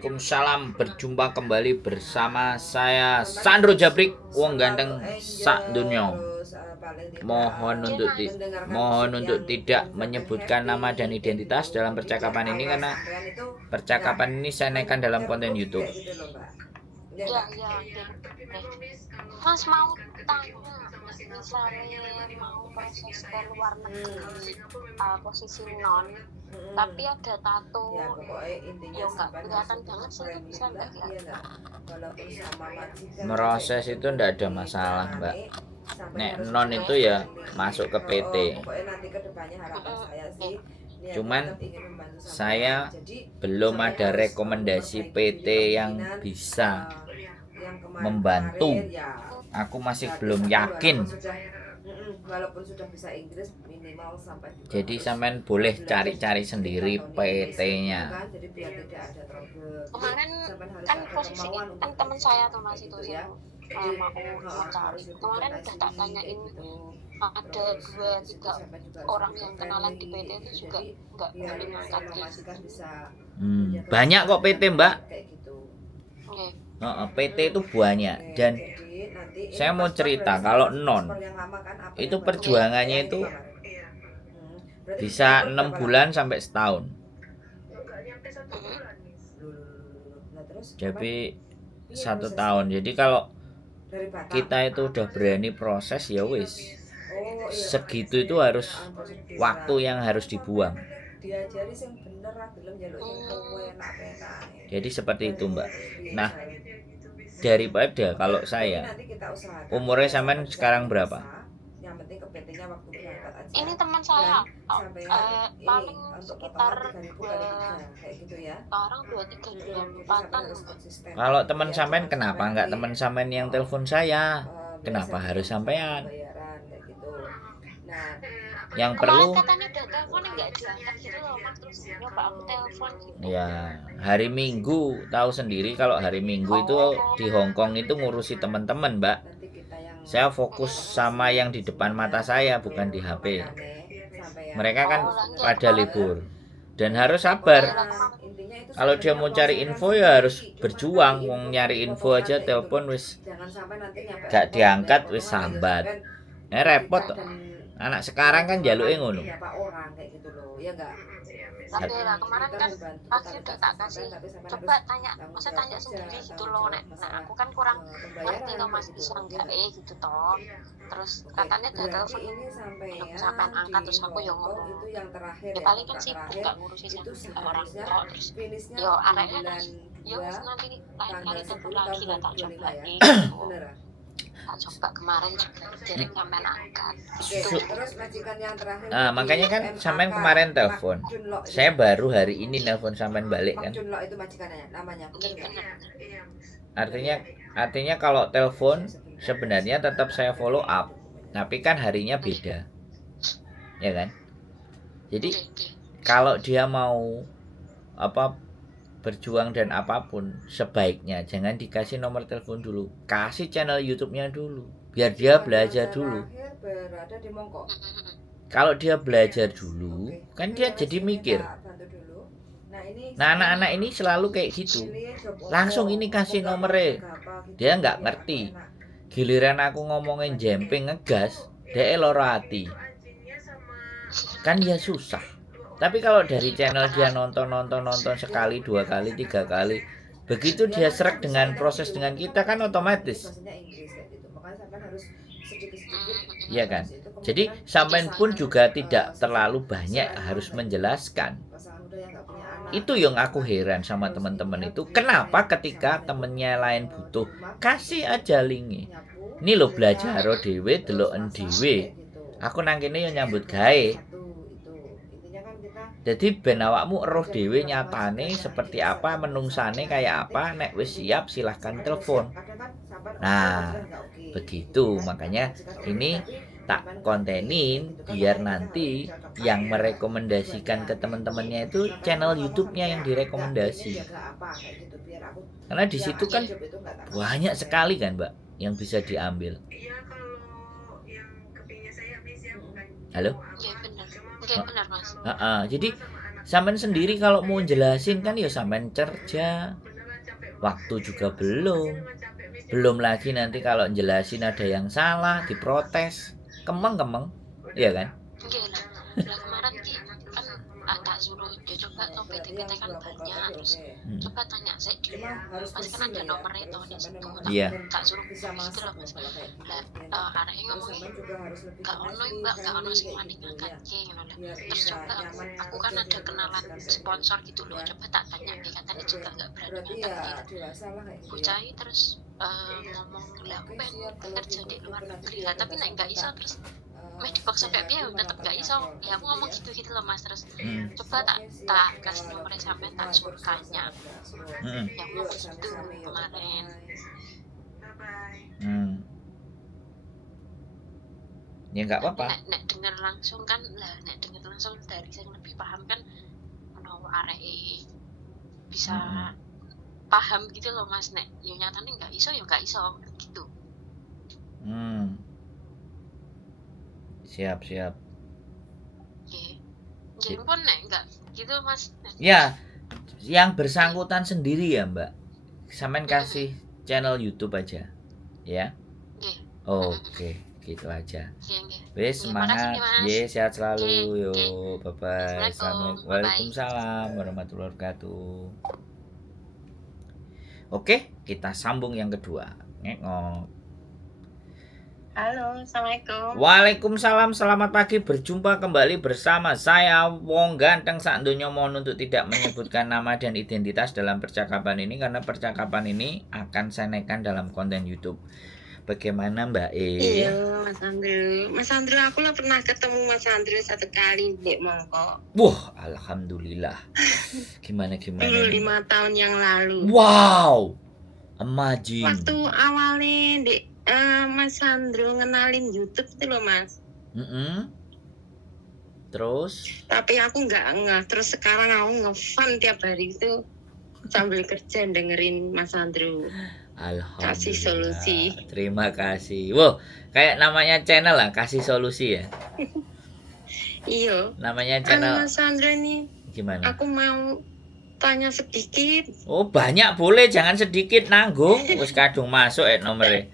Waalaikumsalam. Berjumpa kembali bersama saya Sandro Jabrik, wong ganteng sak dunya. Mohon untuk tidak menyebutkan nama dan identitas dalam percakapan ini karena percakapan ini saya naikkan dalam konten YouTube. Ya. Mas mau tanya, misalnya mau proses ke luar negeri, posisi non, tapi ada tato, ya nggak kelihatan banget sih, itu bisa nggak ya? Proses itu ndak ada masalah, Mbak. Nek non itu ya masuk ke PT. Cuman saya belum ada rekomendasi PT yang bisa membantu. Aku masih belum yakin. Jadi sampean boleh cari-cari sendiri PT-nya. Kemarin kan posisi kan teman saya tuh Mas itu yang mau cari. Kemarin udah tak tanyain, ada 2-3 orang yang kenalan di PT itu juga nggak boleh ngangkat gitu. Banyak kok PT, Mbak. Okay. PT itu banyak, dan saya mau cerita kalau non itu perjuangannya itu bisa 6 bulan sampai setahun. Jadi 1 tahun. Jadi kalau kita itu udah berani proses ya wis, segitu itu harus waktu yang harus dibuang. Jadi seperti itu, Mbak. Nah, daripada kalau saya umurnya sampean sekarang berapa? Ini teman saya paling sekitar 2-3-4an. Kalau teman sampean kenapa nggak teman sampean yang telepon saya? Kenapa harus sampean? Yang perlu katanya udah telepon nggak diangkat gitu loh Mas, terus nyoba aku telepon gitu. Ya, hari Minggu tahu sendiri kalau hari Minggu itu di Hong Kong itu ngurusi teman-teman, Mbak. Saya fokus sama yang di depan mata saya, bukan di HP. Mereka kan pada libur dan harus sabar. Kalau dia mau cari info ya harus berjuang. Mau nyari info aja telepon wis gak diangkat wis sambat. Repot toh. Anak sekarang kan jaluke ngono. Tapi lah kemarin kan pasti udah tak kasih, coba tanya, masa tanya sendiri gitu loh. Nah aku kan kurang ngerti loh Mas, bisa enggak gitu toh. Terus katanya udah telepon belum sampai angkat, terus aku yang ngomong ya paling kan sibuk gak ngurusin orang tua. Terus yo areknya terus yo nanti lain kali telepon lagi lah, tak coba nih. Tak coba kemarin jadi sampean angkat. Nah, makanya kan sampean kemarin telepon. Saya baru hari ini telepon sampean balik kan. Artinya kalau telepon sebenarnya tetap saya follow up, tapi kan harinya beda. Ya kan? Jadi kalau dia mau berjuang dan apapun, sebaiknya jangan dikasih nomor telepon dulu, kasih channel YouTube-nya dulu, biar dia belajar dulu. Kalau dia belajar dulu, kan dia jadi mikir. Nah, anak-anak ini selalu kayak gitu, langsung ini kasih nomornya, dia nggak ngerti. Giliran aku ngomongin jemping ngegas, dia loro hati, kan dia susah. Tapi kalau dari channel dia nonton sekali, 2 kali, 3 kali, begitu dia serak dengan proses dengan kita kan otomatis. Iya kan? Jadi sampean pun juga tidak terlalu banyak harus menjelaskan. Itu yang aku heran sama teman-teman itu. Kenapa ketika temennya lain butuh, kasih aja linknya. Ini lo belajar dhewe, deloken dhewe. Aku nang kene yo nyambut gawe. Jadi ben awakmu eruh dhewe nyatane seperti apa, menungsane kayak apa, nek wis siap silahkan telepon. Nah, begitu. Makanya ini tak kontenin biar nanti yang merekomendasikan ke teman-temannya itu channel YouTube-nya yang direkomendasi. Karena di situ kan banyak sekali kan, Mbak, yang bisa diambil. Halo? Benar Mas. Jadi sampean sendiri kalau mau jelasin kan ya sampean kerja, waktu juga belum lagi nanti kalau jelasin ada yang salah diprotes kemeng iya kan. Nggih lah. Lah kemarin ki kan tak suruh dia coba toh PT-PT kan banyak, terus coba tanya saya dulu, pasti kan ada nomornya toh di situ, Iya. tak suruh gitu loh mas. Lah arahnya ngomongnya gak ono mbak, gak ono sing wani ngangkat ngono lah. Terus coba aku kan ada kenalan sponsor gitu loh, coba tak tanya katanya juga nggak berani ngangkat bocah terus ngomong lah aku pengen kerja di luar negeri lah, tapi nek nggak iso terus meh dipaksa kayak dia tetap gak iso ya, aku ngomong gitu loh mas. Terus coba tak kasih nomornya sampai tak suruh tanya ya, ngomong gitu kemarin. Ya nggak apa-apa. Nek denger langsung kan lah, nek denger langsung dari yang lebih paham kan menawa arek bisa paham gitu loh mas. Nek yo nyatane nggak iso gitu. Siap. Oke pun nek enggak gitu mas. Ya, yang bersangkutan sendiri ya mbak, sampean kasih channel YouTube aja ya. Oke, gitu aja. Wes semangat, sehat selalu, yo, bye bye. Assalamualaikum, waalaikumsalam warahmatullahi wabarakatuh. Oke, kita sambung yang kedua. Ngekok. Halo, assalamualaikum. Waalaikumsalam, selamat pagi. Berjumpa kembali bersama saya Wong Ganteng sak donya, mohon untuk tidak menyebutkan nama dan identitas dalam percakapan ini karena percakapan ini akan saya naikkan dalam konten YouTube. Bagaimana Mbak E? Iya, Mas Andrew. Mas Andrew, aku lah pernah ketemu Mas Andrew satu kali di Mongko. Wah, alhamdulillah. Gimana? 5 tahun yang lalu. Wow, amazing. Waktu awalnya Mas Andrew ngenalin YouTube itu loh Mas. Terus? Tapi aku nggak. Terus sekarang aku nge-fun tiap hari itu sambil kerja dengerin Mas Andrew. Alhamdulillah. Kasih solusi. Terima kasih. Wow, kayak namanya channel lah, kasih solusi ya. Iya. Namanya channel. Mas Andrew nih. Gimana? Aku mau tanya sedikit. Oh, banyak boleh, jangan sedikit nanggung. Wis kadung masuk nomornya.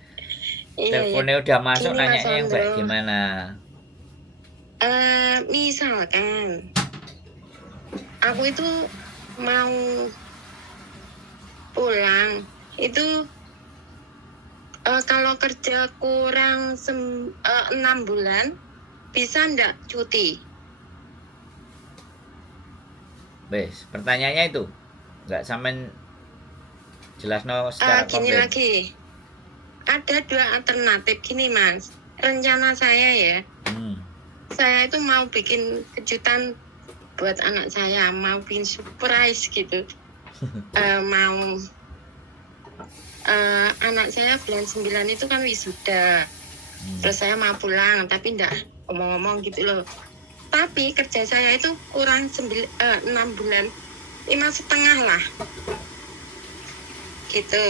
Teleponnya udah masuk, nanyanya yang baik gimana? Misalkan aku itu mau pulang itu kalau kerja kurang 6 bulan bisa ndak cuti? Bes, pertanyaannya itu nggak sampean jelas secara gini konkret. Lagi ada 2 alternatif gini Mas. Rencana saya ya, saya itu mau bikin kejutan buat anak saya, mau bikin surprise gitu. Mau anak saya bulan 9 itu kan wisuda. Terus saya mau pulang tapi enggak ngomong-ngomong gitu loh. Tapi kerja saya itu kurang 6 bulan, 5,5 lah gitu.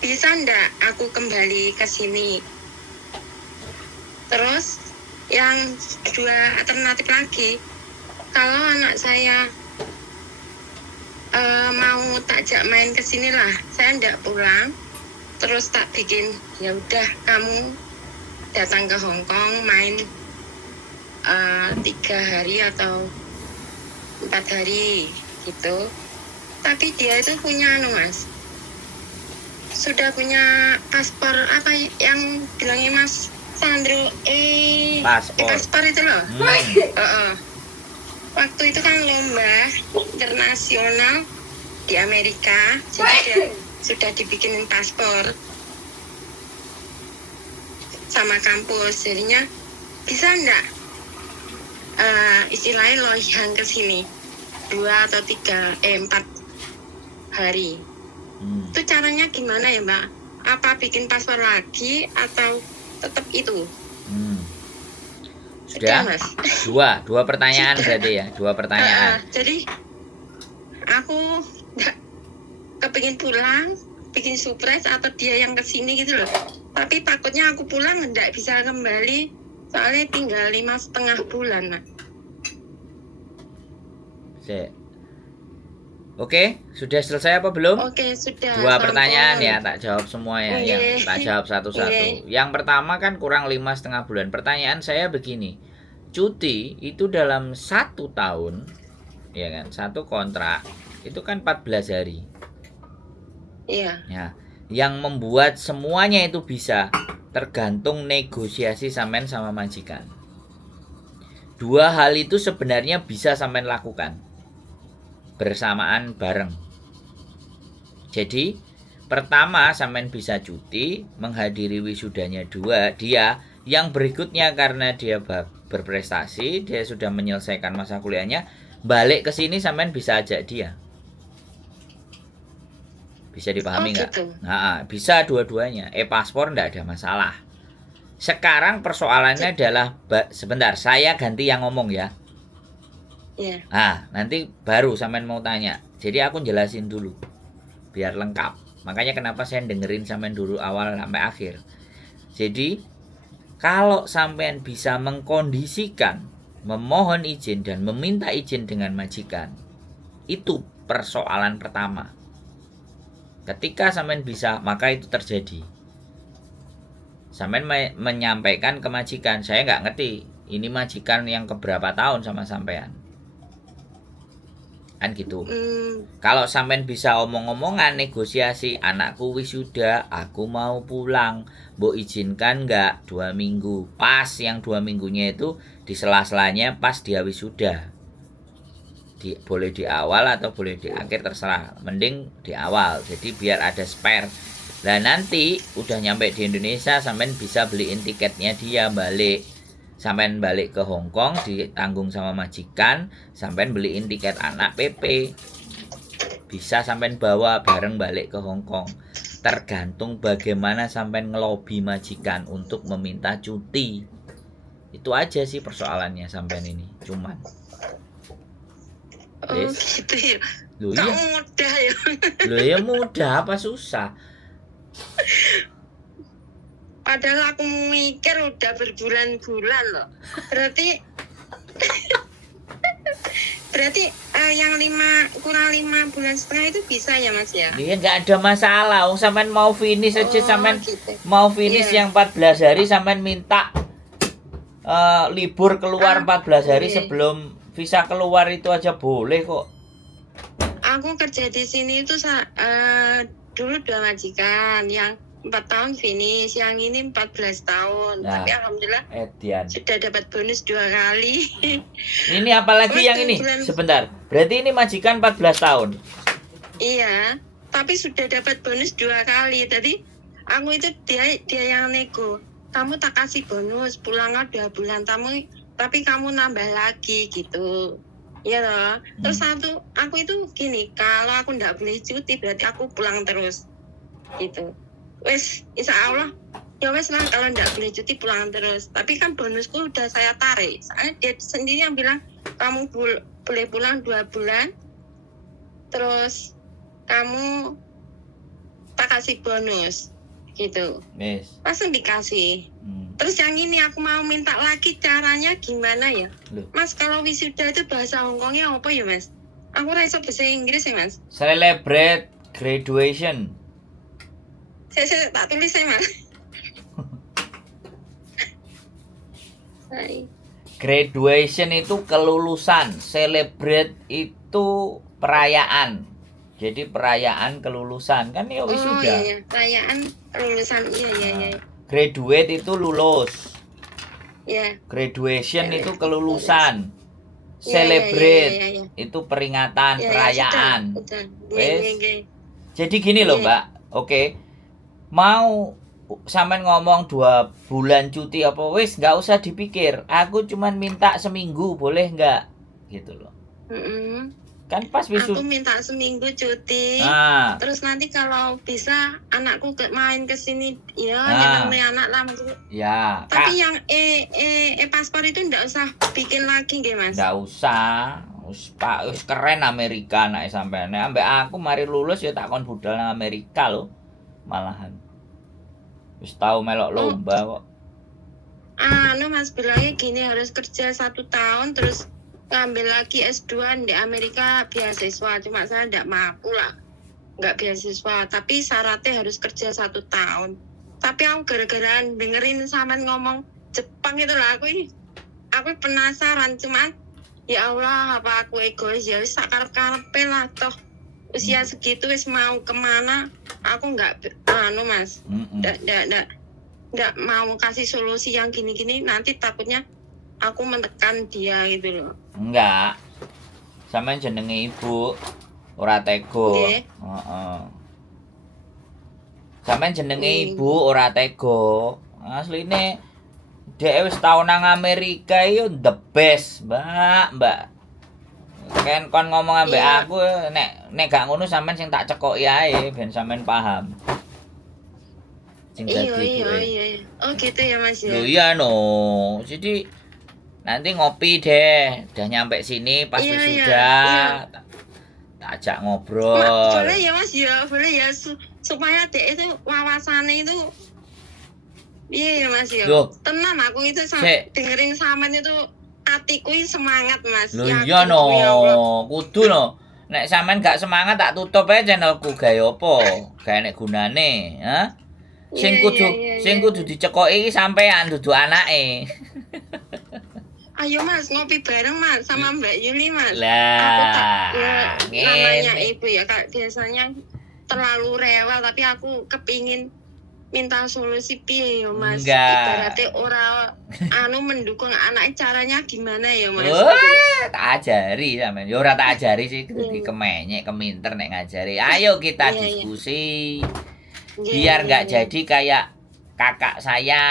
Bisa enggak aku kembali ke sini? Terus yang 2 alternatif lagi, kalau anak saya mau takjak main ke sini lah, saya enggak pulang, terus tak bikin ya udah kamu datang ke Hong Kong main 3 hari atau 4 hari gitu. Tapi dia itu punya Mas, sudah punya paspor apa yang bilangnya Mas Sandro paspor itu loh. Waktu itu kan lomba internasional di Amerika, jadi dia sudah dibikinin paspor sama kampus, jadinya bisa enggak istilahnya loyang ke sini 2 atau 4 hari. Itu caranya gimana ya Mbak? Apa bikin paspor lagi atau tetap itu? Sudah, Mas. Dua pertanyaan berarti ya, 2 pertanyaan. Jadi aku nggak kepingin pulang, bikin surprise atau dia yang kesini gitu loh. Tapi takutnya aku pulang nggak bisa kembali, soalnya tinggal 5,5 bulan Mas. Oke, sudah selesai apa belum? Oke, sudah. Dua sampun. pertanyaan ya, tak jawab semua ya. Iya. Tak jawab satu-satu. Yang pertama kan kurang 5,5 bulan. Pertanyaan saya begini, cuti itu dalam 1 tahun, ya kan, 1 kontrak itu kan 14 hari. Iya. Ya, yang membuat semuanya itu bisa tergantung negosiasi sampean sama majikan. Dua hal itu sebenarnya bisa sampean lakukan bersamaan bareng. Jadi pertama sampean bisa cuti menghadiri wisudanya dia, yang berikutnya karena dia berprestasi, dia sudah menyelesaikan masa kuliahnya, balik ke sini sampean bisa ajak dia. Bisa dipahami nggak? Gitu. Nah, bisa dua-duanya. Paspor nggak ada masalah. Sekarang persoalannya adalah sebentar, saya ganti yang ngomong ya. Iya. Nah, nanti baru sampean mau tanya. Jadi aku jelasin dulu biar lengkap. Makanya kenapa saya dengerin sampean dulu awal sampai akhir. Jadi kalau sampean bisa mengkondisikan, memohon izin dan meminta izin dengan majikan, itu persoalan pertama. Ketika sampean bisa, maka itu terjadi. Sampean menyampaikan ke majikan, saya nggak ngerti ini majikan yang keberapa tahun sama sampean. Kan gitu. Kalau sampean bisa omong-omongan negosiasi, anakku wisuda, aku mau pulang, mbok izinkan nggak 2 minggu. Pas yang 2 minggunya itu di sela-selanya pas dia wisuda. Boleh di awal atau boleh di akhir terserah. Mending di awal. Jadi biar ada spare. Nah nanti udah nyampe di Indonesia sampean bisa beliin tiketnya dia balik. Sampean balik ke Hong Kong ditanggung sama majikan, sampean beliin tiket anak PP. Bisa sampean bawa bareng balik ke Hong Kong. Tergantung bagaimana sampean ngelobi majikan untuk meminta cuti. Itu aja sih persoalannya sampean ini, cuman. Gitu ya. Loh iya. Mudah ya. Loh ya mudah apa susah? Padahal aku mikir udah berbulan-bulan loh. Berarti yang kurang 5,5 bulan itu bisa ya Mas ya? Iya nggak ada masalah. Wong sampean mau finish aja, sampean gitu. mau finish yang 14 hari sampean minta libur keluar 14 hari sebelum visa keluar itu aja boleh kok. Aku kerja di sini itu dulu 2 majikan, yang 4 tahun finish, yang ini 14 tahun. Nah, tapi alhamdulillah sudah dapat bonus 2 kali. Ini apalagi yang ini? Sebentar. Berarti ini majikan 14 tahun. Iya, tapi sudah dapat bonus 2 kali. Tadi aku itu dia yang nego. Kamu tak kasih bonus, pulangnya 2 bulan tapi kamu nambah lagi gitu. Iya loh. Terus aku itu gini, kalau aku nggak boleh cuti berarti aku pulang terus. Gitu. Wes, insya Allah ya wes lah, kalau nggak boleh cuti pulang terus. Tapi kan bonusku udah saya tarik. Soalnya dia sendiri yang bilang kamu boleh pulang 2 bulan, terus kamu tak kasih bonus gitu. Langsung dikasih. Terus yang ini aku mau minta lagi, caranya gimana ya? Mas, kalau wisuda itu bahasa Hongkongnya apa ya Mas? Aku rasa bahasa Inggris ya Mas. Celebrate graduation. Saya tak tulis ya Mas. Graduation itu kelulusan, celebrate itu perayaan. Jadi perayaan kelulusan kan ya wisuda. Iya, perayaan kelulusan. Iya. Graduate itu lulus. Iya. Graduation itu kelulusan. Celebrate itu peringatan, perayaan. Jadi gini loh, Mbak. Oke. Mau sampean ngomong 2 bulan cuti apa wis nggak usah dipikir. Aku cuman minta seminggu, boleh nggak? Gitu loh. Kan pas wisuda. Aku minta seminggu cuti. Terus nanti kalau bisa anakku main ke sini ya, nyenengin anak lah. Ya. Tapi yang paspor itu nggak usah bikin lagi nggih Mas? Nggak usah. Wis keren Amerika anak sampean. Ambek aku mari lulus ya tak kon budal nang Amerika loh. Malahan. Wis tahu melok lomba kok. Mas bilangnya gini, harus kerja 1 tahun terus ngambil lagi S2 di Amerika beasiswa, cuma saya tidak mampu lah, nggak beasiswa, tapi syaratnya harus kerja 1 tahun. Tapi aku gara-gara dengerin sampean ngomong Jepang itu lah, aku penasaran, cuman ya Allah, apa aku egois ya, wis sakarep-karepe lah, toh usia segitu wis mau kemana, aku nggak Mas, nggak mau kasih solusi yang gini-gini, nanti takutnya aku menekan dia gitu loh. Enggak. Sampeyan jenenge ibu ora tega. Nggih. Heeh. Sampeyan jenenge ibu ora tega. Asline dhek wis tau nang Amerika yo the best, Mbak. Kan kon ngomong ambek Iya. aku nek gak ngono sampean sing tak cekoki ae ben sampean paham. Sing dadi ibuke. Iya. Oh gitu ya Mas ya. Loh iya no. Jadi nanti ngopi deh. Udah nyampe sini pasti Iya, sudah. Tak ajak ngobrol. Boleh ya Mas ya, boleh ya supaya dek itu wawasannya itu iya ya Mas ya. Loh. Tenang aku itu Sik. dengerin sampean itu hatiku ini semangat Mas. Loh Yakin iya no. ya Allah. Kudu no. Nek sampean gak semangat tak tutup ae channelku gawe apa? Gawe nek gunane, ha? Sing Iya. kudu dicekoki iki sampean dudu anake. Ayo Mas ngopi bareng Mas sama Mbak Yuli Mas. Lah, Aku tak ya, namanya ngene. ibu ya Kak, biasanya terlalu rewel tapi aku kepingin minta solusi piye ya Mas. Enggak. Ibaratnya orang mendukung anaknya caranya gimana ya Mas. Wah, tak ajari sampean. Ya ora tak ajari sih, di kemenyek, keminter nek ngajari. Ayo kita Iya. diskusi. Iya, Biar iya, nggak iya. jadi kayak kakak saya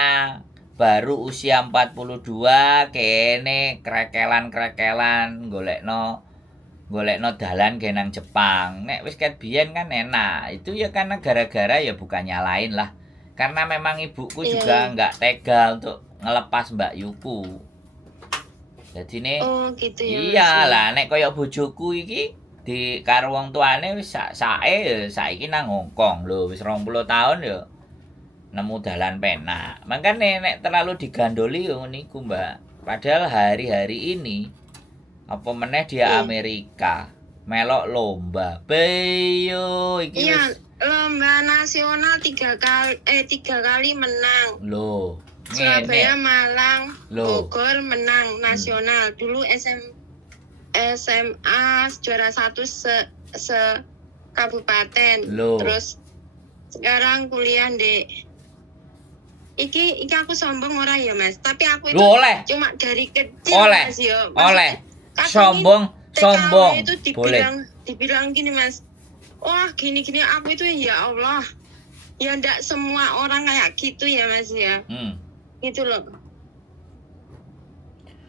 baru usia 42 kene krekelan golekno dalan genang Jepang. Nek wis ket biyen kan enak. Itu ya karena gara-gara ya bukan nyalain lah. Karena memang ibuku Iya, juga iya. nggak tega untuk ngelepas Mbak Yuku. Jadi nih Oh gitu ya Mas. iya lah nek kaya bojoku iki di karo wong tuane wis sae saiki nang Hongkong lho wis 20 tahun ya nemu dalan penak. Makane nek terlalu digandoli yo niku, Mbak. Padahal hari-hari ini apa meneh dia Amerika melok lomba. Beyo iki Iya, wis lomba nasional 3 kali menang. lho Surabaya, ngene. Malang, Loh. Bogor menang nasional. Dulu SMA juara 1 se kabupaten. Loh. Terus sekarang kuliah di iki aku sombong ora ya Mas, tapi aku itu Loh, oleh. cuma dari kecil Oleh. Mas ya. Oleh. Kadang Sombong, TKW sombong. itu Boleh. dibilang gini Mas, wah gini aku itu ya Allah, ya ndak semua orang kayak gitu ya Mas ya, gitu loh,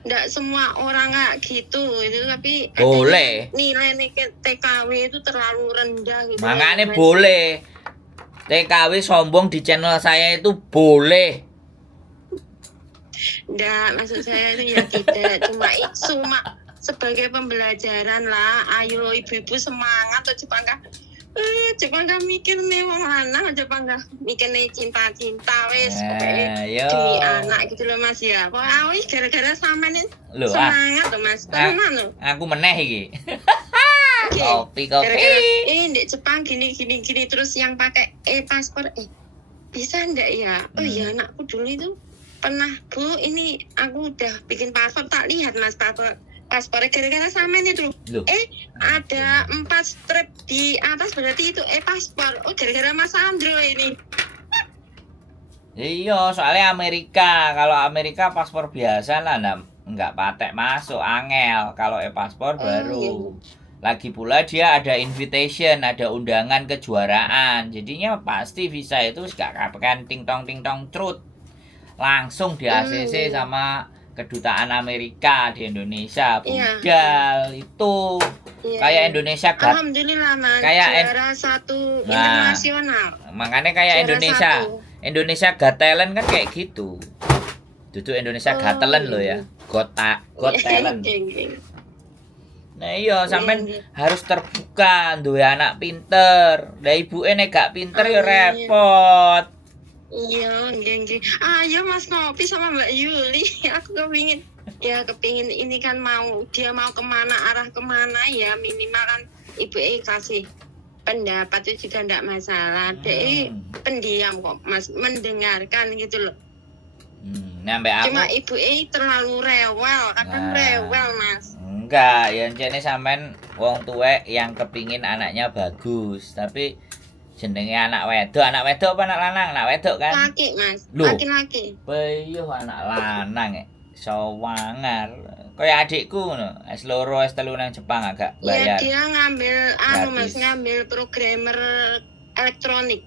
ndak semua orang kayak gitu itu, tapi Boleh. nilai TKW itu terlalu rendah gitu. Makanya Mas. boleh. TKW sombong di channel saya itu boleh. Ndak, maksud saya itu ya tidak, cuma sebagai pembelajaran lah. Ayo ibu-ibu semangat, aja bangga mikir nih wong lanang, aja bangga mikir nih cinta wes Yo. demi anak gitu loh Mas ya. Kok awis gara-gara sama nih Loh, semangat loh Mas, tenan loh. Aku meneh iki. Oke. Kopi. Gara-gara di Jepang gini terus yang pakai paspor bisa ndak ya? Oh iya, anakku dulu itu pernah Bu, ini aku udah bikin paspor, tak lihat Mas paspornya gara-gara sama nih dulu. Loh. Ada 4 strip di atas, berarti itu paspor. Oh gara-gara Mas Andro ini. Iya, soalnya Amerika. Kalau Amerika paspor biasa lah, nggak patek masuk, angel. Kalau paspor baru. Lagi pula dia ada invitation, ada undangan kejuaraan. Jadinya pasti visa itu gak kapan ting tong trut. Langsung di ACC sama kedutaan Amerika di Indonesia. Budal itu. Kayak Indonesia Alhamdulillah Mas. Kayak juara 1 internasional. Makanya kayak Juara Indonesia Got Talent kan kayak gitu. Duduk Indonesia Got Talent loh ya. Got Talent. Nah iya, sampean harus terbuka, duwe anak pinter. Lah ibuke nek gak pinter ya repot. Iya, nggih. Ayo Mas ngopi sama Mbak Yuli. Aku kepingin ya kepingin ini kan dia mau kemana, arah kemana ya minimal kan ibu kasih pendapat itu juga enggak masalah. Dia pendiam kok Mas, mendengarkan gitu loh. Nyampe aku Cuma ibu terlalu rewel, kadang rewel Mas. Enggak, ya jane sampean wong tuwek yang kepingin anaknya bagus, tapi jenenge anak wedok apa anak lanang? Anak wedok kan? Laki Mas, Loh. laki-laki. Beuh anak lanang sawangar. Kaya adikku ngono, S2 S3 nang Jepang agak Ya bayar. dia ngambil Mas, Gratis. ngambil programmer elektronik.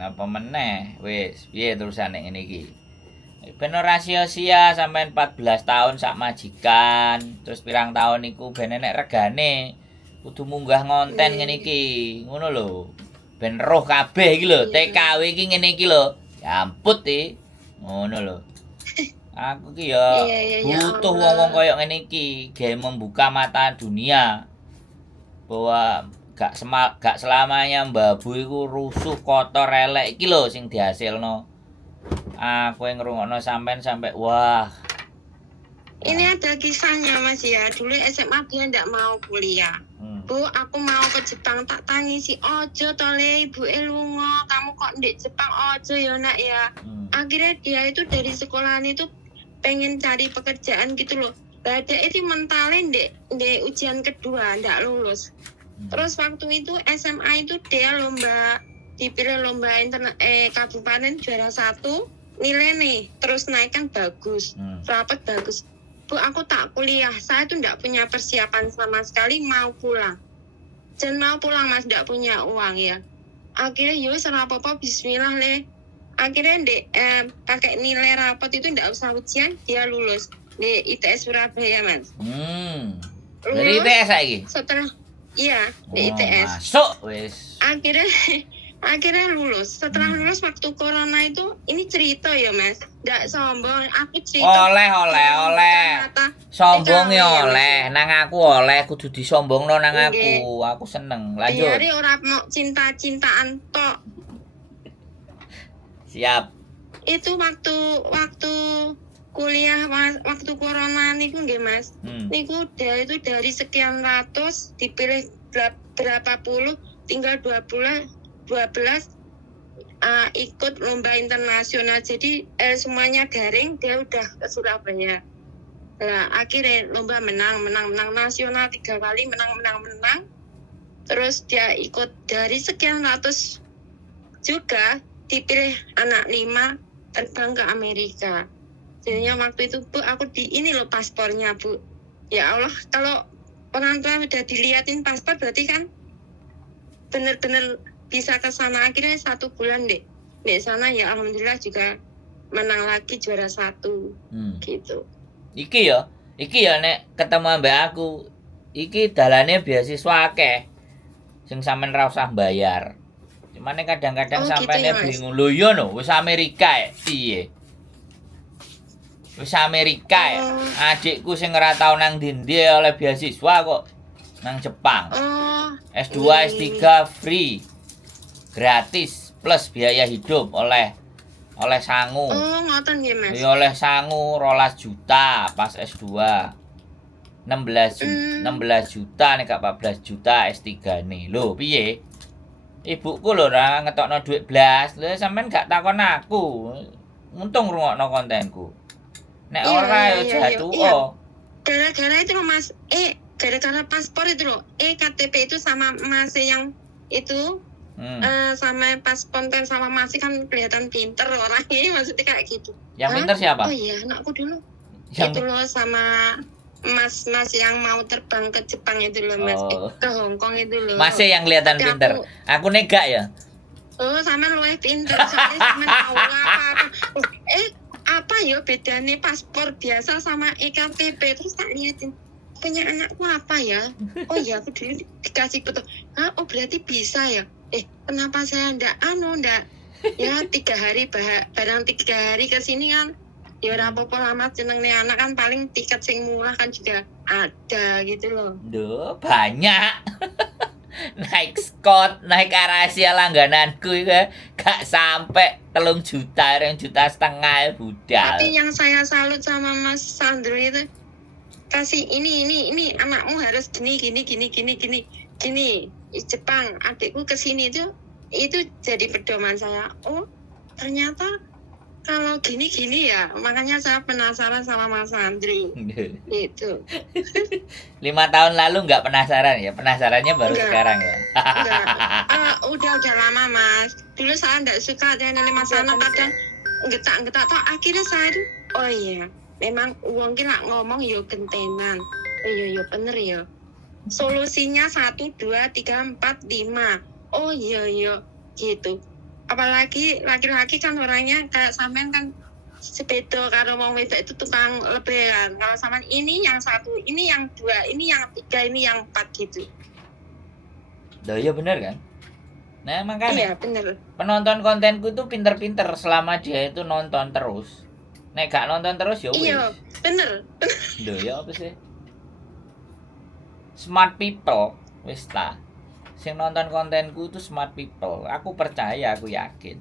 Apa meneh? Wis, piye terusane ngene iki? Ben ora sia-sia sampean 14 tahun sak majikan, terus pirang tahun iku ben enek regane. Kudu munggah ngonten ngene iki. Ngono lho. Ben roh kabeh iki lho, TKW iki ngene iki lho. Ya ampun ti. Ngono lho. Aku ki ya butuh wong-wong koyo ngene iki, gawe membuka mata dunia. Bahwa gak selamanya babu iku rusuh, kotor, elek iki lho sing dihasilno. Aku yang ngrungokno sampean sampai wah. Ini ada kisahnya Mas ya. Dulu SMA dia ndak mau kuliah. Bu, aku mau ke Jepang, tak tangisi ojo tole ibu lunga, kamu kok di Jepang ojo ya nak ya. Akhirnya dia itu dari sekolahan itu pengen cari pekerjaan gitu loh. Ada itu mentalin di ujian kedua ndak lulus. Terus waktu itu SMA itu dia dipilih lomba kabupaten juara 1, nilai nih terus naik kan bagus, rapat bagus. Bu, aku tak kuliah, saya tuh nggak punya persiapan sama sekali, mau pulang. Dan mau pulang Mas, nggak punya uang ya. Akhirnya yuk apa-apa, bismillah le. Akhirnya pakai nilai rapot itu nggak usah ujian, dia lulus di ITS Surabaya Mas. Dari ITS lagi? Setelah iya di ITS. Masuk wis. Akhirnya lulus. Setelah lulus waktu corona itu, ini cerita ya Mas, nggak sombong. Aku cerita. Oleh. Sombong ya oleh. Nang aku oleh, kudu disombongno nang aku. Aku seneng. Lanjut. Iya, ora mau cinta-cintaan tok. Siap. Itu waktu kuliah waktu corona niku nggih Mas. Niku dia itu dari sekian ratus dipilih berapa puluh, tinggal 12 ikut lomba internasional. Jadi semuanya daring, dia udah ke Surabaya. Nah, akhirnya lomba menang nasional 3 kali, menang. Terus dia ikut dari sekian ratus juga dipilih anak 5 terbang ke Amerika. Jadinya waktu itu Bu, aku ini loh paspornya Bu. Ya Allah, kalau orang tua udah diliatin paspor berarti kan bener-bener bisa ke sana. Akhirnya 1 bulan di sana ya alhamdulillah juga menang lagi juara 1 gitu. Iki ya nek ketemu ambek aku, iki dalane beasiswa akeh. Sing sampean ra usah bayar. Cuman kadang-kadang sampean gitu ya, bingung. Lho yo no, wis Amerika piye? Wis Amerika adikku sing ora tau nang ndi oleh beasiswa kok nang Jepang. S2, S3 free. Gratis plus biaya hidup oleh sangu. Ngoten nggih Mas. Ya oleh sangu 12 juta pas S2. 16 juta nek gak 14 juta S3 nih. Lho piye? Ibuku lho ora ngetokno duit blas. Lho sampean gak takon aku. Untung rungokno kontenku. Nek ora ya jatuh. Gara-gara itu loh Mas. Gara-gara paspor itu loh. KTP itu sama Mas yang itu sama pas konten sama Mas kan kelihatan pinter orangnya, maksudnya kayak gitu. Yang pinter siapa? Oh iya, anakku dulu. Itu loh sama Mas yang mau terbang ke Jepang itu loh Mas, ke Hong Kong itu loh. Masih yang kelihatan pinter. Aku negak ya. Sama lu pinter, soalnya sama tahu apa. Apa ya bedanya paspor biasa sama EKTP? Terus tak liatin, punya anakku apa ya? Oh iya, aku dulu dikasih foto. Oh berarti bisa ya? Kenapa saya ndak ya 3 hari barang 3 hari ke sini kan ya ora apa-apa lama jenenge anak kan, paling tiket sing murah kan juga ada gitu loh. Duh, banyak. naik Scott, naik Arasia langgananku itu gak sampai 3 juta, 2,5 juta budal. Tapi yang saya salut sama Mas Sandro itu kasih ini anakmu harus gini. Jepang, adikku kesini itu jadi pedoman saya. Oh, ternyata kalau gini ya, makanya saya penasaran sama Mas Andri. Itu. 5 tahun lalu nggak penasaran ya? Penasarannya baru Enggak. sekarang ya? Enggak. Udah lama Mas. Dulu saya enggak suka channel Mas Ana, kadang getak toh akhirnya saya tuh, oh iya, memang uang ki lak ngomong yo gentenan. Yo bener ya. Solusinya 1 2 3 4 5. Oh iya gitu. Apalagi laki-laki kan orangnya kayak sampean kan sepeda karo wong wedok itu tukang lebehan. Kalau sampean ini yang 1, ini yang 2, ini yang 3, ini yang 4 gitu. Loh iya bener kan? Nah makanya Iya bener. penonton kontenku tuh pinter-pinter selama dia itu nonton terus. Nek gak nonton terus ya wis. Iya bener. Loh ya apa sih? Smart people wis ta. Sing nonton kontenku itu smart people. Aku percaya, aku yakin.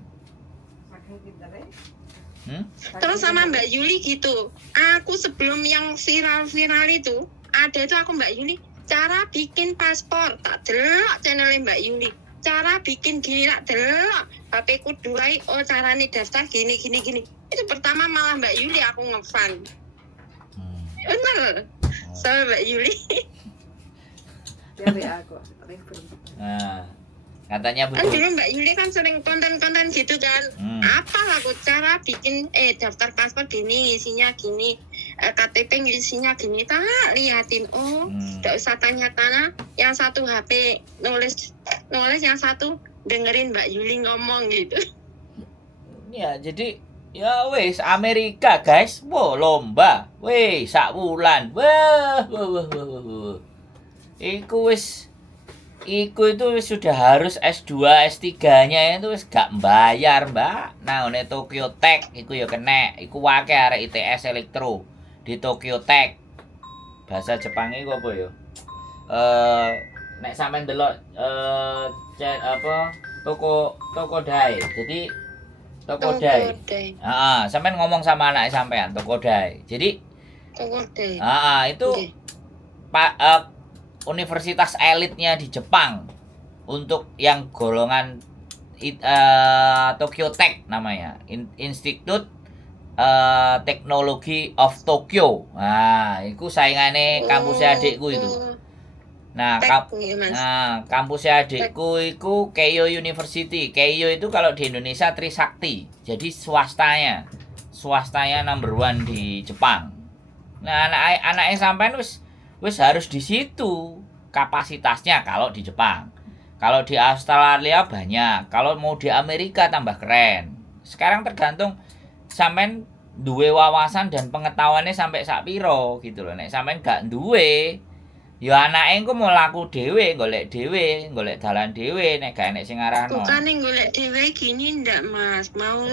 Terus sama Mbak Yuli gitu. Aku sebelum yang viral itu, ada itu aku Mbak Yuli, cara bikin paspor. Tak delok channel Mbak Yuli. Cara bikin gini tak delok. HP ku duai, oh caranya daftar gini. Itu pertama malah Mbak Yuli aku ngefan. Bener. Sama Mbak Yuli. Nah, katanya Kan betul. dulu Mbak Yuli kan sering konten-konten gitu kan. Apa aku cara bikin daftar paspor gini, isinya gini, KTP isinya gini, tak liatin. Oh, nggak usah tanya-tanya. Yang satu HP nulis, yang satu dengerin Mbak Yuli ngomong gitu. Ya, jadi ya wis Amerika guys, wow lomba, wih sak wulan, wah. Iku itu sudah harus S2, S3-nya itu wis gak bayar, Mbak. Nah, ini Tokyo Tech iku ya kena, iku wake arek ITS Elektro di Tokyo Tech. Bahasa Jepang iku apa ya? Nek sampean delok Tokodai. Jadi Tokodai. Sampean ngomong sama anak sampean Tokodai. Jadi Tokodai. itu universitas elitnya di Jepang untuk yang golongan Tokyo Tech namanya, Institute Teknologi of Tokyo. Nah, itu saingane kampusnya adikku itu. Nah, kampusnya adikku itu Keio University. Keio itu kalau di Indonesia Trisakti. Jadi swastanya number 1 di Jepang. Nah, anaknya sampean wis harus di situ kapasitasnya kalau di Jepang. Kalau di Australia banyak, kalau mau di Amerika tambah keren. Sekarang tergantung sampean duwe wawasan dan pengetahuannya sampai sak piro gitu loh. Nek sampean gak duwe, ya anake engko mau laku dhewe, golek dalan dhewe nek gak enek sing ngarahno. Bukan golek dhewe gini ndak Mas, mau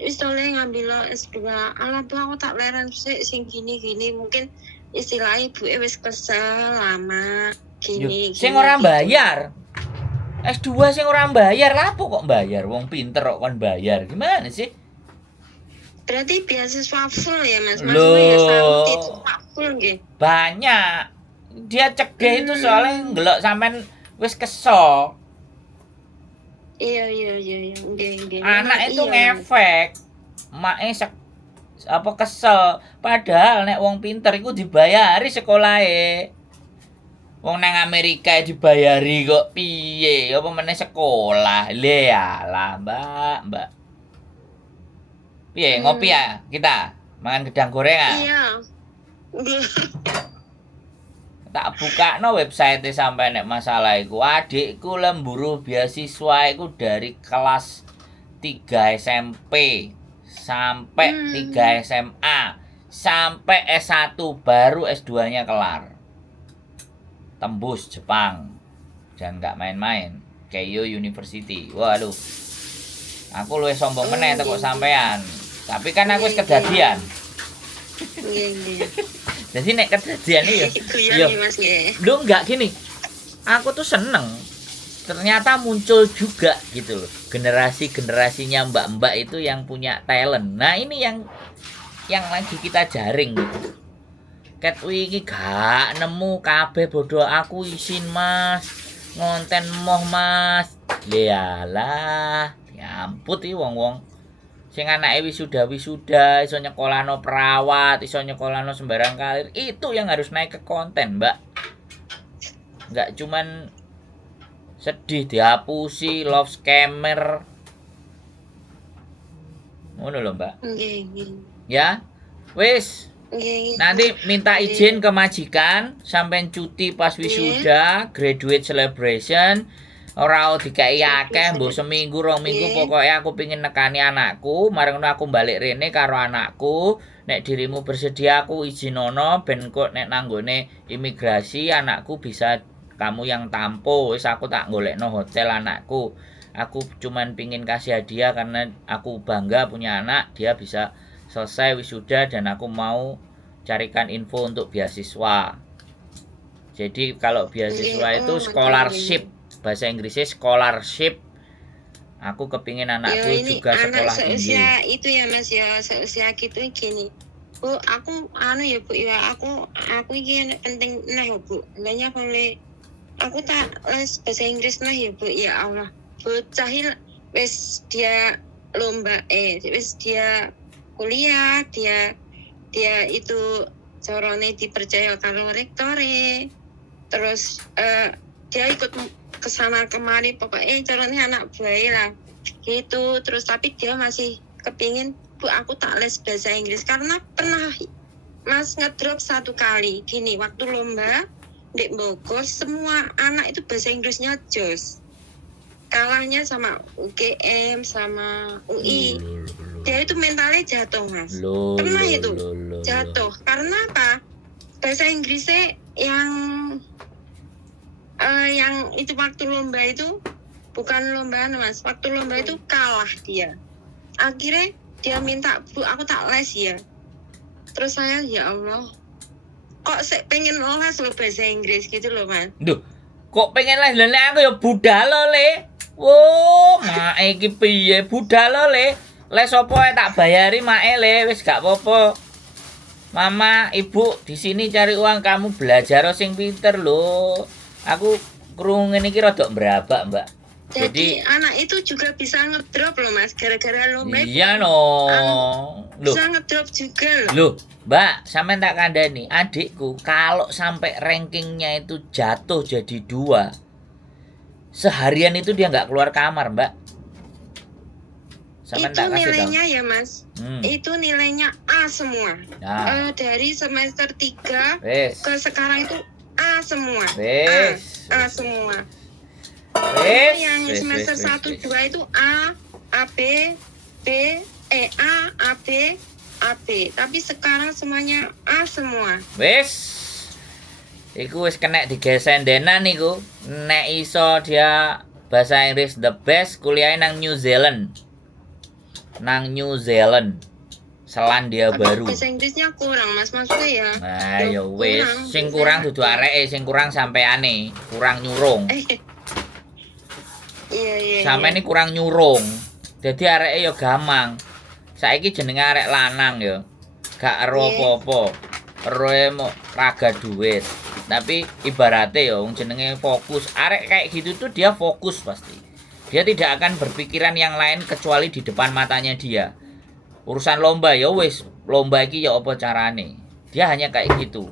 wis oleh ngambil S2. Alah tuh aku tak leren sing gini mungkin istilah ibu wis kesel lama gini. Sing ora bayar. S2 sing ora bayar, lapo kok bayar? Wong pinter kok kon bayar. Gimana sih? Berarti beasiswa full ya Mas? Maksudnya ya sawit full nggih. Banyak. Dia cegah itu soalnya ngelok sampean wis kesel. Iya. Nggih. Anak itu ngefek. Make kesel, padahal nek wong pinter iku dibayari sekolahe. Wong nang Amerika dibayari kok piye? Apa meneh sekolah? Le alah, Mbak. Piye ngopi ya kita? Mangan gedang gorengan. Iya. Tak bukakno website sampai nek masalah iku. Adikku lemburu beasiswa iku dari kelas 3 SMP. Sampai 3 SMA, sampai S1 baru S2-nya kelar. Tembus Jepang. Dan gak main-main. Keio University. Waduh. Aku luwih sombong meneh kok sampean. Tapi kan aku wis kedadian. Nggih. Jadi nek kedadian iki ya. Mas nggih. Lu enggak gini. Aku tuh seneng ternyata muncul juga gitu loh, generasinya mbak-mbak itu yang punya talent. Nah ini yang lagi kita jaring gitu. Ket wingi gak nemu kabeh bodoh aku isin mas, ngonten moh mas. Lialah, nyamput iki wong-wong sing anake wisuda, iso nyekolahno perawat, iso nyekolahno sembarang karir, itu yang harus naik ke konten, Mbak. Enggak cuman sedih dihapusi, love scammer. Ngono lho, Mbak. Nggih. Ya. Wis, Nggih. nanti minta izin ke majikan sampai cuti pas wisuda, graduate celebration. Ora dikai akeh, mbok seminggu, 2 minggu, pokoknya aku pingin nekani anakku, mareng aku balik rene karo anakku. Nek dirimu bersedia aku izinono ben kok nek nanggone imigrasi anakku bisa kamu yang tampo. Wis aku tak golekno hotel anakku. Aku cuman pingin kasih hadiah karena aku bangga punya anak, dia bisa selesai wisuda dan aku mau carikan info untuk beasiswa. Jadi kalau beasiswa itu scholarship, bahasa Inggrisnya scholarship. Aku kepingin anakku juga sekolah tinggi. Seusia itu ya Mas ya, seusia gitu gini. Bu, aku ya Bu ya, aku iki penting nah ya Bu. Banyak oleh aku tak les bahasa Inggris nah ya Bu, ya Allah. Bocah wis dia lomba wis dia kuliah, dia itu corone dipercaya karo rektore. Terus dia ikut kesana kemari, pokoknya corone anak baik lah gitu. Terus tapi dia masih kepingin Bu aku tak les bahasa Inggris karena pernah Mas ngedrop 1 kali gini waktu lomba di Bogor, semua anak itu bahasa Inggrisnya jos, kalahnya sama UGM sama UI. Dia itu mentalnya jatuh Mas, pernah itu jatuh karena apa? Bahasa Inggrisnya yang itu waktu lomba itu bukan lomba Mas, waktu lomba itu kalah dia. Akhirnya dia minta Bu aku tak les ya. Terus saya ya Allah, kok pengen les lo bahasa Inggris gitu loh Mas. Duh, kok pengen les lho aku ya budal le. Wo, mae iki piye budal le. Les opo tak bayari mae le, wis gak apa-apa. Mama, Ibu di sini cari uang, kamu belajar sing pinter lho. Aku krungu ngene iki rada berabak, Mbak. Jadi anak itu juga bisa ngedrop loh Mas, gara-gara lomba. Iya no. Bisa ngedrop juga loh. Loh, Mbak, sampean tak kandhani, adikku kalau sampai rankingnya itu jatuh jadi 2, seharian itu dia nggak keluar kamar, Mbak. Sampai itu nilainya tahu. Ya Mas, itu nilainya A semua. Nah. Dari semester 3 ke sekarang itu A semua. A semua. Yang semester 1, 2 itu A, B, A, B. Tapi sekarang semuanya A semua. Iku wis kena digesendenan niku. Nek iso dia bahasa Inggris the best, kuliah nang New Zealand. Selandia Baru. Bahasa Inggrisnya kurang Mas, maksudnya ya. Nah, ya wis, sing kurang dudu areke, sing kurang sampeane, kurang nyurung. Iya. Sampe ini kurang nyurung. Jadi areke ya gampang. Saiki jenenge arek lanang ya. Gak ero apa-apa. Eroe mau raga duit. Tapi ibaratnya ya wong jenenge fokus. Arek kayak gitu tuh dia fokus pasti. Dia tidak akan berpikiran yang lain kecuali di depan matanya dia. Urusan lomba ya wis, lomba iki ya apa carane. Dia hanya kayak gitu.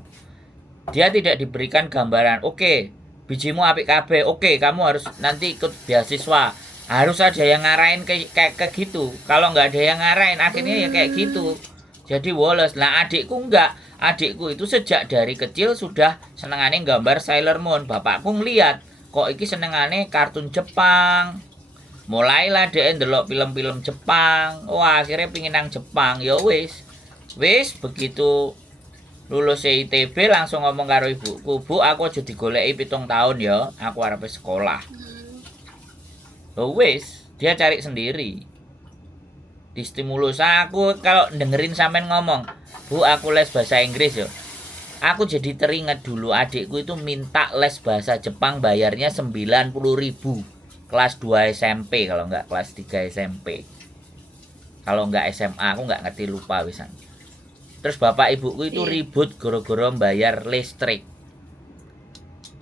Dia tidak diberikan gambaran, oke, bijimu apik kabeh, oke, kamu harus nanti ikut beasiswa. Harus ada yang ngarahin kayak gitu. Kalau nggak ada yang ngarahin, akhirnya ya kayak gitu. Jadi woles. Nah adikku enggak. Adikku itu sejak dari kecil sudah senengane gambar Sailor Moon. Bapakku ngeliat, kok iki senengane kartun Jepang. Mulailah dia ndelok film-film Jepang. Wah, akhirnya pingin nang Jepang. Ya wis. Begitu lulus ITB langsung ngomong karo ibuku, Bu, aku aja digoleki 7 tahun ya. Aku arep sekolah. Wis, dia cari sendiri. Distimulus aku kalau dengerin sampean ngomong, Bu, aku les bahasa Inggris ya. aku jadi teringat dulu adikku itu minta les bahasa Jepang bayarnya 90.000 kelas 2 SMP kalau enggak kelas 3 SMP. Kalau enggak SMA aku enggak ngerti lupa wisan. Terus bapak ibuku itu ribut gara-gara bayar listrik.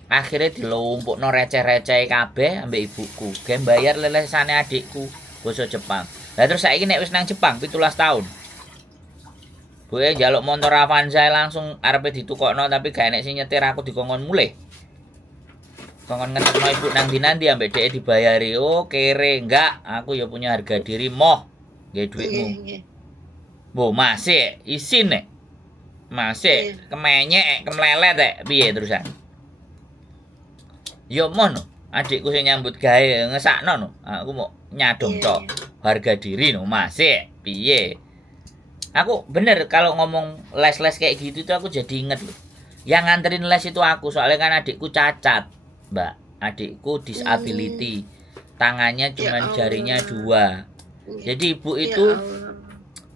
Akhirnya dilumpukno receh-receh kabeh ambek ibuku. Gen bayar lelesane adikku basa Jepang. Lah terus saiki nek wis nang Jepang 17 tahun. Boe njaluk motor Avanza langsung arepe ditukokno tapi gak enek sing nyetir aku dikongkon mulih. Kongkon ngeterno ibu nang dinandi ambek dhek dibayari. Oh, kere enggak, aku ya punya harga diri moh. Nggih dhuwitmu. Bo masih isin nek. Masih kemenyek, kemlelet nek piye terusan. Yo mono, adikku sing nyambut gawe ngesakno no. Aku mau nyadong tok harga diri no masih piye. Aku bener kalau ngomong les-les kayak gitu tuh aku jadi inget loh. Yang nganterin les itu aku soalnya kan adikku cacat, Mbak. Adikku disability. Tangannya cuman jarinya 2. Jadi ibu itu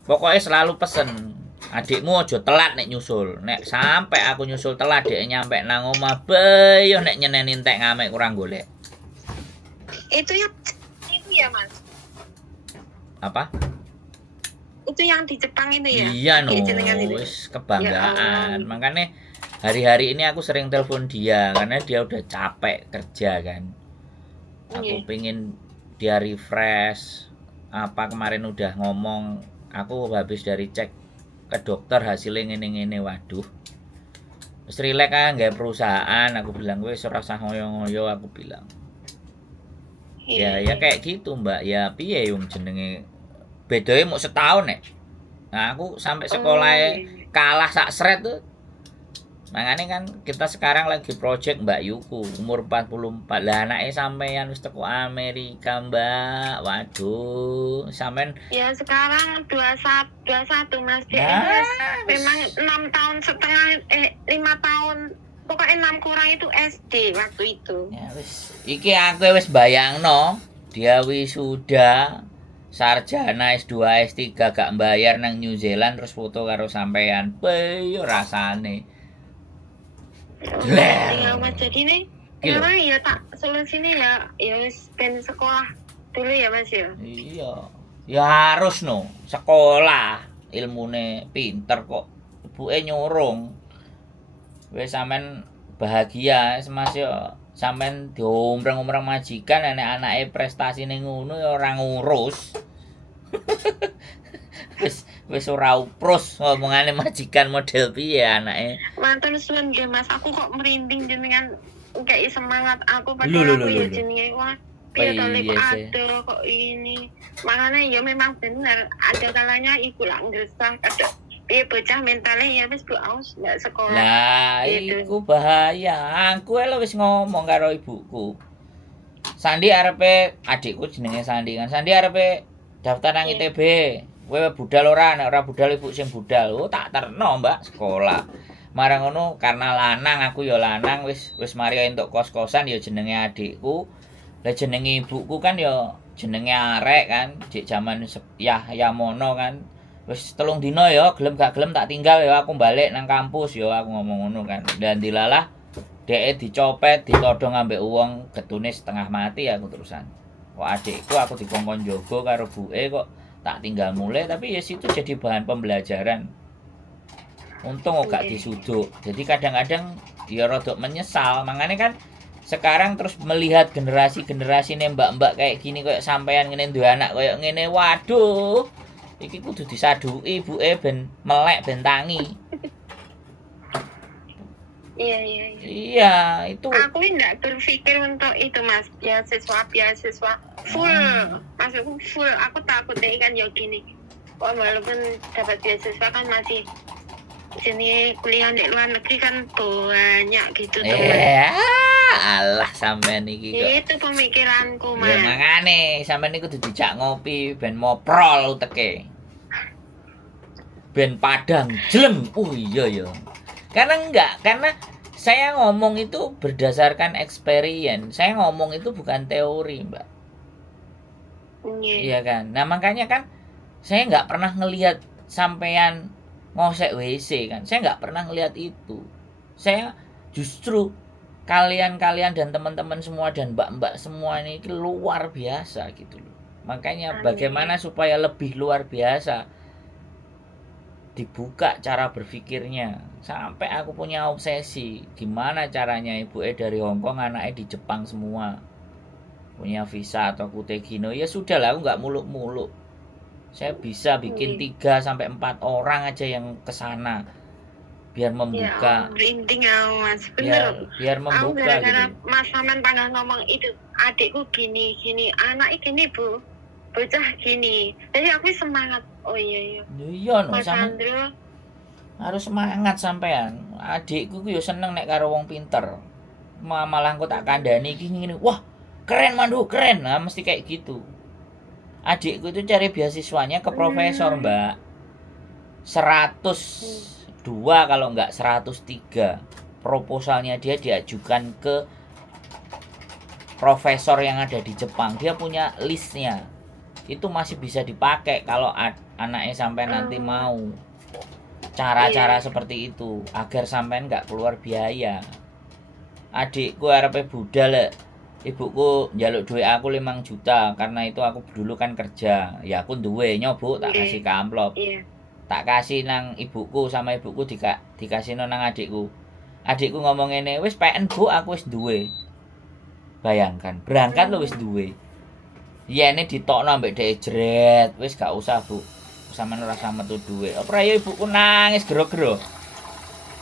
pokoknya selalu pesen, adikmu aja telat nek nyusul. Nek sampai aku nyusul telat dek nyampe nang omah beyo nek nyeneni entek ngamek kurang golek. Itu ya Mas. Apa? Itu yang di Jepang itu ya? Iya no, wis kebanggaan. Makanya hari-hari ini aku sering telepon dia karena dia udah capek kerja kan. Aku pengen dia refresh. Apa kemarin udah ngomong, aku habis dari cek ke dokter hasilnya ngene-ngene, waduh. Wis rilek kan gak perusahaan, aku bilang wis ora usah ngoyo-ngoyo, aku bilang. Ya kayak gitu, Mbak. Ya piye yung jenenge bedanya mau setahun nek. Nah, aku sampai sekolah kalah sak seret tuh. Makanya kan kita sekarang lagi project Mbak Yuku umur 44. Lah anake sampean wis teko Amerika, Mbak. Waduh, sampean ya sekarang 21 Mas. Memang 6 tahun setengah 5 tahun. Pokoknya 6 kurang itu SD waktu itu. Ya wis. Iki aku wis bayangno, dia wisuda sarjana S2 S3 gak bayar nang New Zealand terus foto karo sampean. Piye rasane? Tinggal Mas jadi nih. Sekarang ya tak solusinya ya wis ben sekolah dulu ya Mas ya. Iya. Ya harus no, sekolah. Ilmune pinter kok. Ibuke nyurung. Wis sampean bahagia Mas yo. Sampean diompreng-ompreng majikan anak-anake prestasine ngono ya ora ngurus. wis ora uprus ngomongane majikan model piye anake. Matur suwun nggih Mas, aku kok merinding jenengan kayak semangat aku padahal aku ya jenenge wah piye to lek ada kok ini. Makanya ya memang bener ada kalanya iku lah ngresah ada bocah mentalnya ya wis Bu aus nggak sekolah. Lah iku bahaya. Aku lho wis ngomong karo ibuku. Sandi arepe adikku jenenge Sandi kan. Sandi arepe daftar nang ITB. Kowe budal ora? Nek ora budal ibu sing budal. Oh tak terno, Mbak, sekolah. Marang ngono karena lanang aku ya lanang wis mari entuk kos-kosan ya jenenge adikku. Lah jenenge ibuku kan ya jenenge arek kan. Dik jaman ya mono kan. Wis 3 dina ya, gelem gak gelem tak tinggal ya aku balik nang kampus ya aku ngomong ngono kan. Dan dilalah dhek dicopet, ditodong ambek wong getune setengah mati aku terusan. Kok adikku aku dikongkon jogo karo buke kok tak tinggal mulai tapi ya situ jadi bahan pembelajaran. Untung kok gak disuduk. Jadi kadang-kadang dia rodok menyesal. Makanya kan sekarang terus melihat generasi-generasi nih mbak-mbak kayak gini kayak sampean ngene duwe anak kayak ngene, waduh. Iki kudu disaduki ibuke ben melek ben tangi. Iya, itu. Aku enggak berpikir untuk itu Mas, beasiswa full. Maksudku full. Aku takut deh kan ya gini. Walaupun dapat beasiswa kan masih sini kuliah di luar negeri kan banyak gitu teman. Alah sampean iki kok. Itu pemikiranku Mas. Ya makane sampean niku kudu dijak ngopi ben moprol uteke. Ben padang jelem. Oh iya ya. Karena saya ngomong itu berdasarkan experience. Saya ngomong itu bukan teori, Mbak. Iya kan. Nah makanya kan saya nggak pernah ngelihat sampean ngosek WC kan. Saya nggak pernah ngelihat itu. Saya justru kalian dan teman-teman semua dan mbak-mbak semua ini luar biasa gitu loh. Makanya bagaimana supaya lebih luar biasa, dibuka cara berpikirnya. Sampai aku punya obsesi gimana caranya ibu dari Hongkong, anaknya di Jepang semua punya visa atau kutegino. Ya sudah lah, aku nggak muluk-muluk. Saya bisa bikin 3 sampai 4 orang aja yang kesana biar membuka. Merinding aku Mas, Biar Aku membuka gara-gara gitu. Mas Samen pernah ngomong itu, adikku gini, anak gini Bu, bocah gini. Jadi aku semangat. Oh iya. Iya no, Mas sama Andro, harus semangat sampean. Adikku yo seneng nek karo wong pinter. Malah engko tak kandhani iki ngene. Wah, keren Mandu, keren. Nah, mesti kayak gitu. Adikku itu cari beasiswanya ke profesor, Mbak. 102 kalau enggak 103. Proposalnya dia diajukan ke profesor yang ada di Jepang. Dia punya listnya. Itu masih bisa dipakai kalau anaknya sampai nanti mau. Cara-cara seperti itu agar sampean nggak keluar biaya. Adikku arepe budal, ibuku njaluk duit aku 5 juta karena itu aku dulu kan kerja. Ya aku duwe nyobuk tak kasih ke amplop. Tak kasih nang ibuku, sama ibuku dikasih nang adikku. Adikku ngomong ngene, "Wis PN Bu, aku wis duwe." Bayangkan, berangkat lo wis duwe. Yene ditokno ambek dhek jret, wis gak usah Bu. Sampeyan ora sama metu duwe. Ora ya ibuku nangis gero-gero.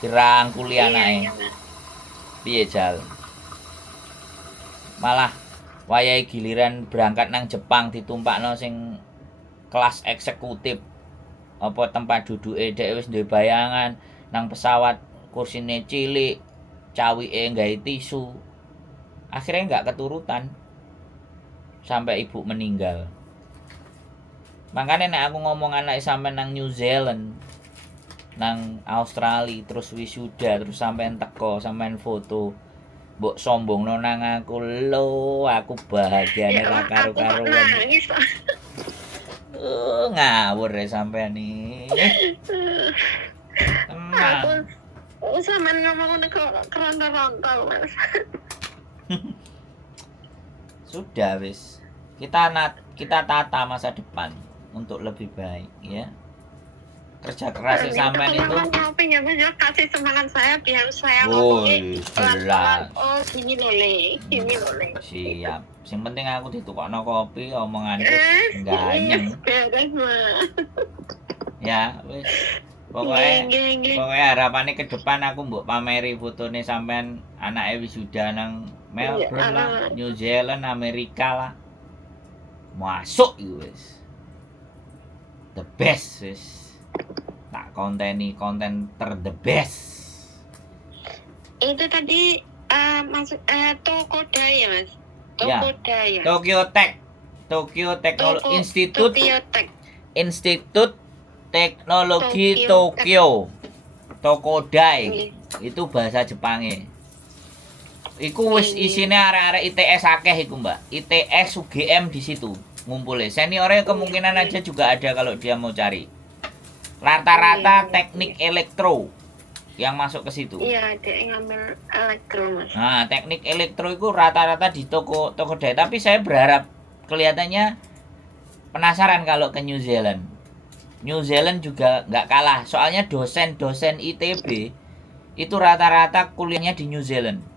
Dirangkuli anake. Piye Jal? Malah wayahe giliran berangkat nang Jepang ditumpakno sing kelas eksekutif. Apa tempat duduke dhek wis duwe bayangan, nang pesawat kursine cilik, cawike nggawe tisu. Akhirnya enggak keturutan. Sampai ibu meninggal. Makanya nek aku ngomong anak sampai nang New Zealand, nang Australia, terus wisuda, terus sampean teko, sampean foto, mbok sombongno nang aku, lo aku bahagiane ra karo-karuan. Ngawur ya sampean nih. Tenang. Aku sampean ngomong nek keronta-ronta Mas. Sudah wis. Kita tata masa depan untuk lebih baik ya. Kerja keras sampean itu. Kasih semangat saya biar saya ngomongin pelan-pelan. Oh, gini loh Le. Siap. Sing penting aku ditukokno kopi, omonganku ganyeng. Ya, wis. Pokoknya harapannya ke depan aku mbok pameri fotone sampean anake wisuda nang Melbourne lah, New Zealand, Amerika lah. Masuk iku wis. The best wis. Tak konten the best. Itu tadi masuk Tokodai ya Mas. Tokodai. Ya. Tokyo Technology Institut Teknologi Tokyo. Tokodai. Itu bahasa Jepangnya. Iku wis isine arek-arek ITS akeh iku, Mbak. ITS UGM di situ ngumpulnya. Seniornya kemungkinan aja juga ada kalau dia mau cari. Rata-rata teknik elektro yang masuk ke situ. Iya, ada yang ngambil elektro Mas. Nah, teknik elektro itu rata-rata di Tokodai. Tapi saya berharap kelihatannya penasaran kalau ke New Zealand. New Zealand juga nggak kalah. Soalnya dosen-dosen ITB itu rata-rata kuliahnya di New Zealand.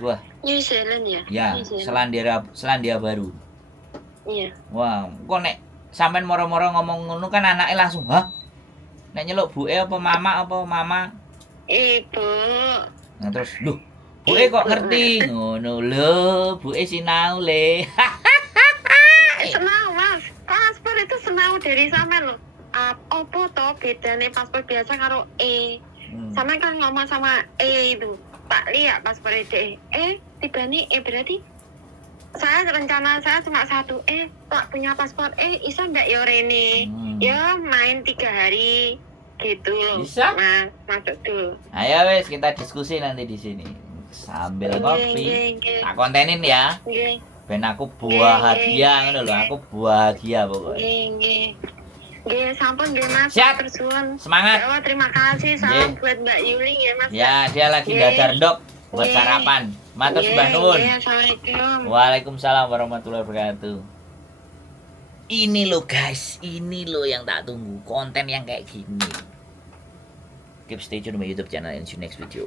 Wah. New Zealand ya? Ya, Selandia Baru. Iya. Wah, kok nek sampean moro-moro ngomong ngono kan anake langsung, "Hah? Nek nyeluk buke apa mama?" Ibu. Nah terus, "Loh, buke kok ngerti?" Ngono lho, buke sinau le. Senau Mas. Paspor itu senau dari sampean lho. Apa to bedane paspor biasa karo Sampean kan ngomong sama itu. Tak lihat paspor deh. Tibani berarti saya rencana saya cuma 1. Tak punya paspor. Bisa ndak ya Rene? Ya main 3 hari gitu loh. Bisa? Mas, masuk dulu. Ayo wes kita diskusi nanti di sini sambil kopi. Tak kontenin ya. Ben aku bahagia ngono lho, aku bahagia pokoknya. Nggih, sampun nggih Mas. Siap. Matur suwun. Semangat. Ya, terima kasih. Salam Nggih. buat Mbak Yuli ya Mas. Ya, dia lagi Nggih. dadar ndok buat Nggih. sarapan. Matur Nggih, sembah nuwun. nggih, Assalamualaikum. Waalaikumsalam warahmatullahi wabarakatuh. Ini loh guys, ini loh yang tak tunggu, konten yang kayak gini. Keep stay tune di my YouTube channel and see you next video.